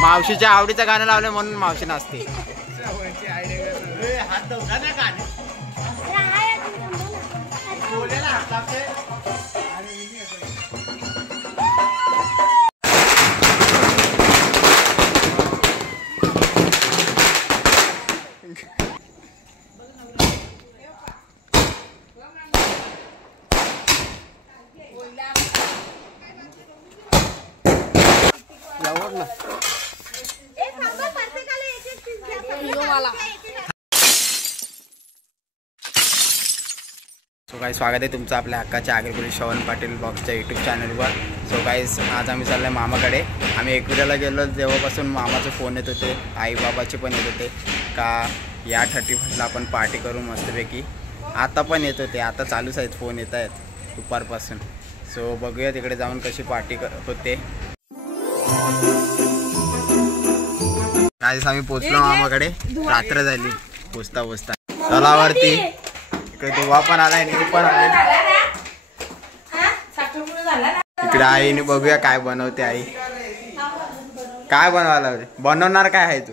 मावशीच्या आवडीचं गाणं लावलं म्हणून मावशी नाचते. सो गाईस स्वागत आहे तुमचं आपल्या हक्काच्या आगरपुरी श्रवण पाटील ब्लॉग्सच्या यूट्यूब चॅनलवर. सो गाईस आज आम्ही चाललो आहे मामाकडे. आम्ही एकविराला गेलो तेव्हापासून मामाचे फोन येत होते, आई बाबाचे पण येत होते का या 31ला आपण पार्टी करू मस्तपैकी. आता पण येत होते, आता चालूच आहेत फोन येत आहेत दुपारपासून. सो बघूया तिकडे जाऊन कशी पार्टी होते. गाईस आम्ही पोचलो मामाकडे, रात्र झाली पोचता पोचता. तलावरती इकडे दुवा पण आलाय, नीव पण आले. इकडे आईने बघूया काय बनवते. आई काय बनवायला बनवणार काय आहे तू?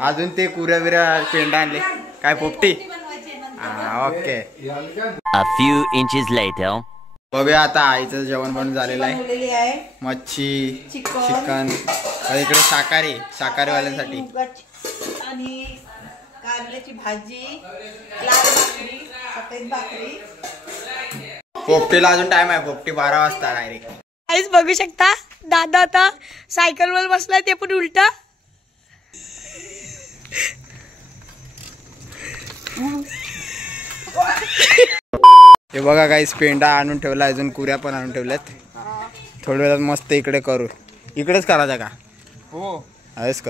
अजून ते कुऱ्या बिऱ्या पेंडा आणले काय पोपटी? Okay. A few inches later. बघूया आता आईचं जेवण बनवून झालेलं आहे. मच्छी, चिकन, इकडे शाकाहारीवाल्यांसाठी आणि कारल्याची भाजी, लाल भाकरी, सफेद भाकरी. पोपटीला अजून टाइम आहे, पोपटी 12 वाजता डायरेक्ट. आईच बघू शकता दादा आता सायकल वर बसलाय, ते पण उलटा. हे बघा काही पेंडा आणून ठेवला, अजून कुऱ्या पण आणून ठेवल्यात. थोड्या वेळात मस्त इकडे करू. इकडेच करायचं का? हो आहेस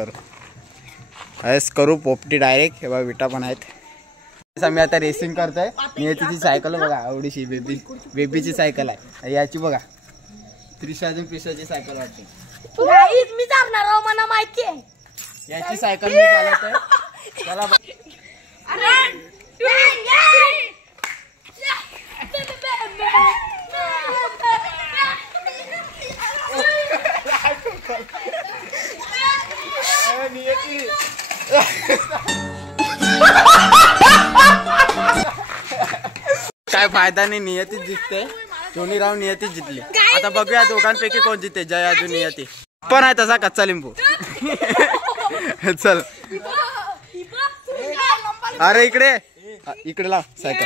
करू पोपटी डायरेक्ट. हे बघा विटा पण आहेत. आम्ही आता रेसिंग करतोय. नियतीची सायकल बघा, आवडीची बेबीची सायकल आहे. याची बघा त्रिशाची सायकल वाटते. मी चालणार मला माहिती आहे. याची सायकल मी चालवतोय. चला काय फायदा नाही, नियतीच जिंकते. दोन्ही राऊंड नियतीच जिंकली. आता बघूया दोघांपैकी कोण जिंकते, जय अजून नियती. पण आहे तसा कच्चा लिंबू. चल अरे इकडे लाव सायकल.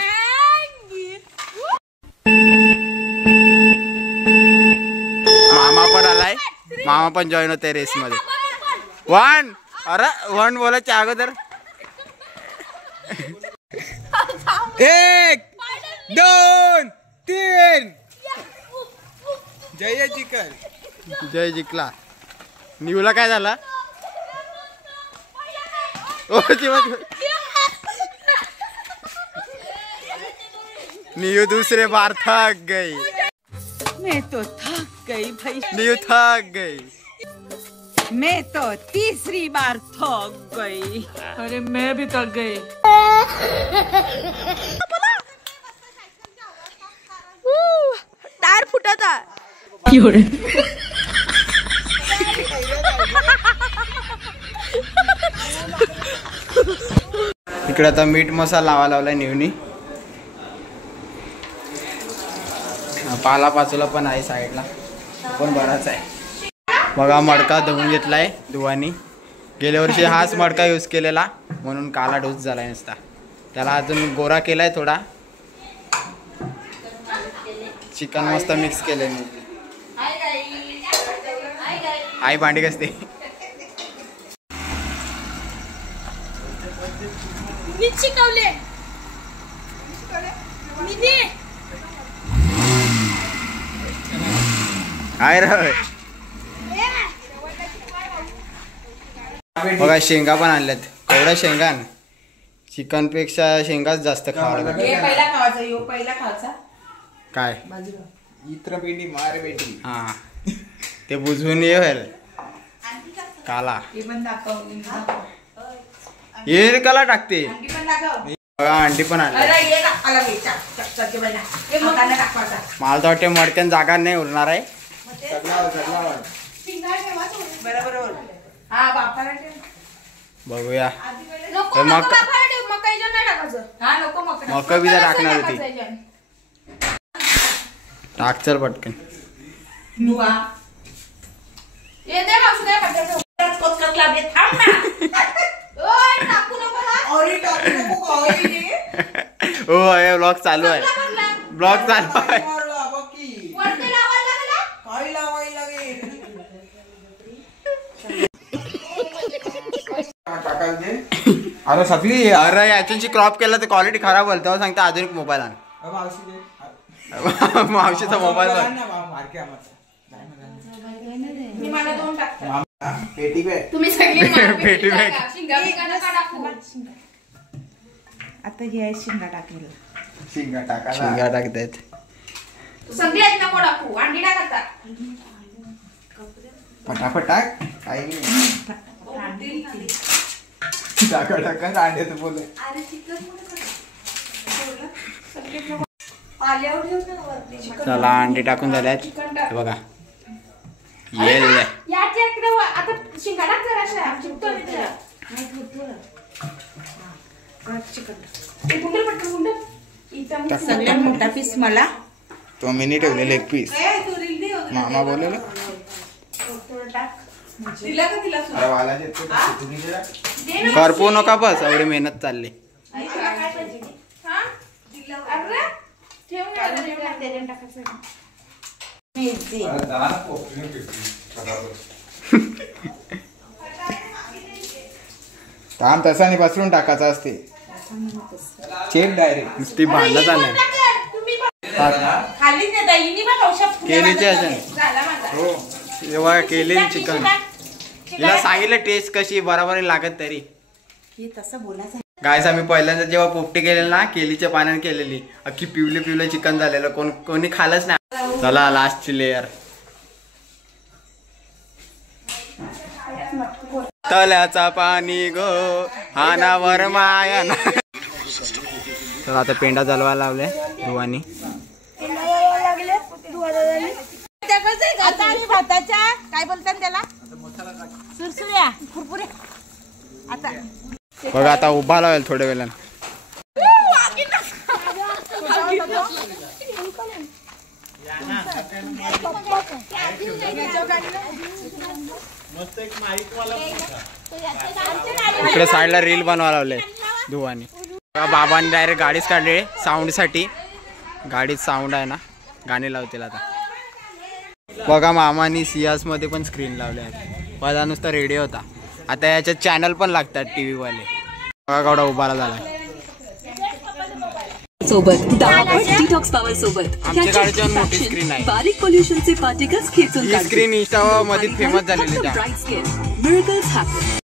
मामा पण आलाय, मामा पण जॉईन होते रेस मध्ये. वन बोलायच्या अगोदर 1 2 3 जय जिंकला. निवला काय झाला? नीयू दूसरे बार थक गई. मैं तो थक गई भाई. नीयू थक गई. मैं तो तीसरी बार थक गई. अरे मैं भी थक गई. टायर फुटाता. इकडे आता मीठ मसाला लावलाय निवनी. पालापाचोला पण आहे साईडला, पण बराच आहे. बघा मडका धुवून घेतलाय धुवानी. गेल्या वर्षी हाच मडका यूज केलेला म्हणून काला डोस झालाय नसता. त्याला अजून गोरा केलाय थोडा. चिकन मस्त मिक्स केलंय. आई भांडी कसते. बघा शेंगा पण आणल्यात. केवढ्या शेंगा. चिकन पेक्षा शेंगाच जास्त खावं लागतं. काय हा ते बुजवून ये काला ये काला टाकते. बघा अंडी पण आणली. मला तर वाटते मडक्यान जागा नाही उरणार आहे. बरोबर हा बापाला बघूया नको मग- नको बापाला ठेव, मका याच्यात नाही टाकायचं. हा नको मग मका बिजा टाकणार टाकायचं होती याच्यात. टाक चल पटकन. नुवा येते मावशी काय करते? कोचकत लागले थांब ना ओय, टाकू नको हा. अरे टाकू नको काय हो हे ब्लॉग चालू आहे. भरला. ब्लॉग चालू आहे. वरती लावायला लागला. काय लावायला लागेल अरे सगळी अरे याच्याशी क्रॉप केला तर क्वालिटी खराब होईल तेव्हा सांगता अजून एक मोबाईल आण. मावशीचा मोबाईल मी मला दोन टाकते. पेटी बॅग तुम्ही सगळी मला पेटी पेटी बॅग. टाका. शिंगा बिंगा नका टाकू. आता हे आहे शिंगा टाकलेला शिंगा टाकतायत. सगळी आहेत नको टाकू. अंडी टाकता. फटाफट टाक काही नाही. टाका टाका अंड्याचं बोल. अरे चिकन आल्यावर ठेव ना वरती. चला अंडी टाकून झाल्यात हे बघा. येल याच्या इकडे आता शिंगा टाक जराशा. चिकटो नाही त्याला. ते गुंडल पटकन गुंडल. इथं मग सगळ्यात मोठा पीस मला तो मिनी ठेवले लेग पीस. मामा बोलले थोडं टाक. दिला का तिला करपू नका बस एवढी मेहनत चालली. आई तुला काय पाहिजे? हा? अरे, ठेव ना याला त्याच्यात टाकायचं. काम तसा नाही पसरून टाकायचं असते. चेक डायरेक्ट नुसती भांडत आलंय. खालीच नाही ताईनी पण औषध केलीची असेल. झाला माझा. हो तेव्हा केली चिकन. तिला सांगितलं टेस्ट कशी बरोबर लागत तरी. हे तसं बोलायचं गायस आम्ही पहिल्यांदा जेव्हा पोपटी केलेली ना केलीच्या पाण्याने केलेली अख्खी पिवले चिकन झालेलं कोणी खालच नाही. चला लास्टची लेअर. तल्याचा पाणी गो हानावर माया. तर आता पेंडा चालवायला लावले धुवानी. आता आम्ही भाताच्या काय बोलतात त्याला सुरसुऱ्या खुरपुऱ्या आता बघा आता उभा लावेल थोड्या वेळानं. इकडे साईडला रील बनवा लावले धुवानी. बाबांनी डायरेक्ट गाडीच काढली साऊंड साठी. गाडीत साऊंड आहे ना गाणी लावतील आता. बघा मामानी सियास मध्ये पण स्क्रीन लावले आहेत. पहिला नुसता रेडिओ होता आता याच्यात चॅनल पण लागतात टीव्ही वाले. बघा केवढा उभारा झाला. सोबत डिटॉक्स पॉवर सोबत आमच्या गाडीची मोठी स्क्रीन आहे. बारीक पोल्युशनचे पार्टिकल्स खेचून ही स्क्रीन इंस्टा मध्ये फेमस झालेली आहे. Bright skin miracles happen.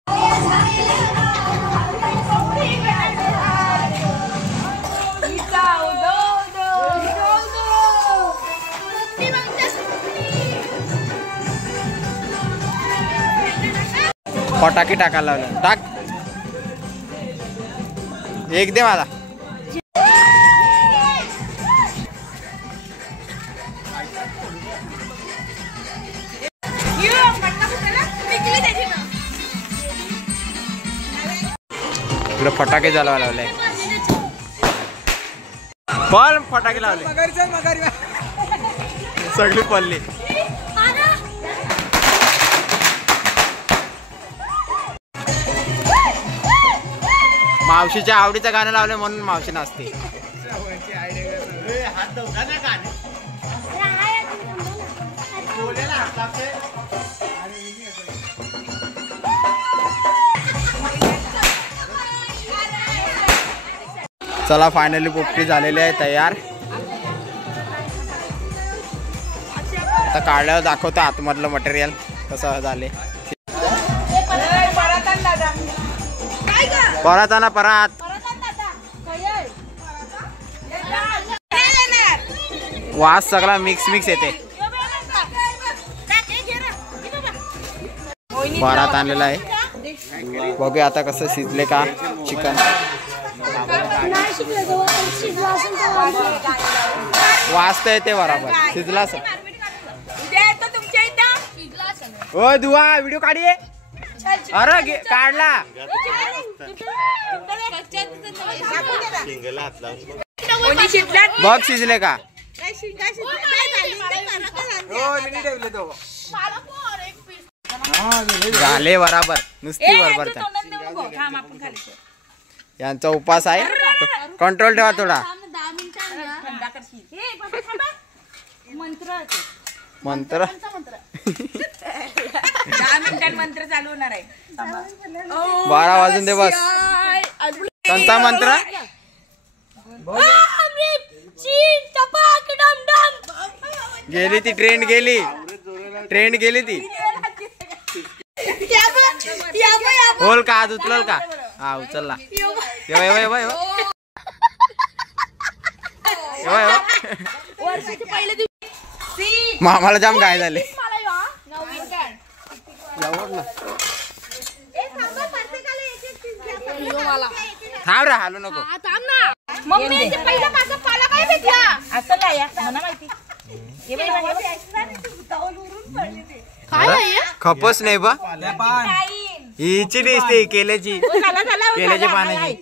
फटाके टाकायला लावले. टाक एक दे मला. इकडे फटाके चालवा लावले. पण फटाके लावले सगळी पडली. मावशीच्या आवडीचं गाणं लावलं म्हणून मावशी नाचते. चला फायनली पोपटी झालेली आहे तयार. आता काढल्यावर दाखवतो आतमधलं मटेरियल कसं झाले. परत आणा परत. वास सगळा मिक्स येते. परत आणलेला आहे. बघूया आता कसं शिजले का चिकन. वास तर येते बरोबर. शिजला असं. तुमच्या इथं ओ दुआ व्हिडिओ काढी अरे काढला बघ शिजले का झाले बराबर नुसती बरोबर यांचा उपास आहे कंट्रोल ठेवा थोडा मंत्र 10 मिनिटांत मंत्र चालू होणार आहे 12 वाजून दे बस कोणता मंत्र गेली ती ट्रेंड गेली ती बोल का आज उचल का हा उचलला मामाला जाम काय झाले थांब रे हालू नको खपच नाही बा हिची डिश ती केल्याची पाण्याची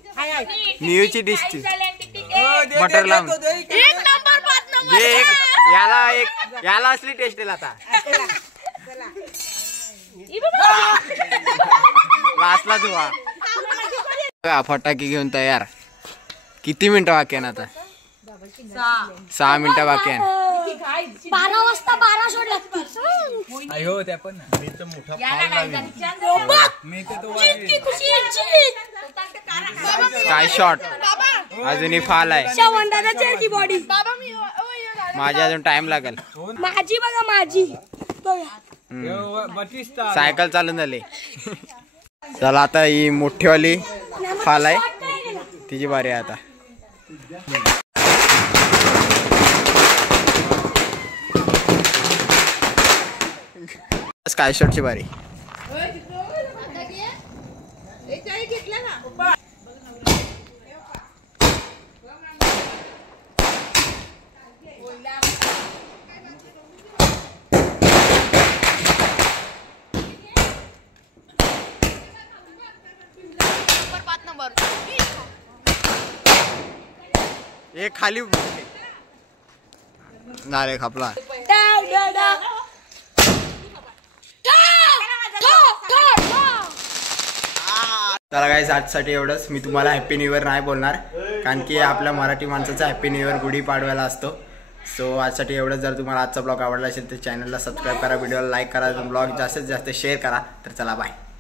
न्यूची डिश ती बटर लावून याला असली टेस्ट येईल आता लास्टला तुवा फटाके घेऊन तयार किती मिनिटं बाकी आहे आता 6 मिनिटं बाकी आहे 12 वाजता 12 शॉट लागतील काय शॉट अजूनही फाल आहे बॉडी माझी अजून टाइम लागेल माझी बघा माझी सायकल चालून झाली चला आता ही मोठीवाली फाल आहे तिची बारी आहे आता स्काय शॉटची बारी एक खाली नारे खपला चला गाईस आजसाठी एवढंच मी तुम्हाला हॅपी न्यू इयर नाही बोलणार कारण की आपल्या मराठी माणसाचा हॅपी न्यू इयर गुढीपाडव्याला असतो सो आजसाठी एवढंच जर तुम्हाला आजचा ब्लॉग आवडला असेल तर चॅनलला सबस्क्राईब करा व्हिडिओला लाईक करा ब्लॉग जास्तीत जास्त शेअर करा तर चला बाय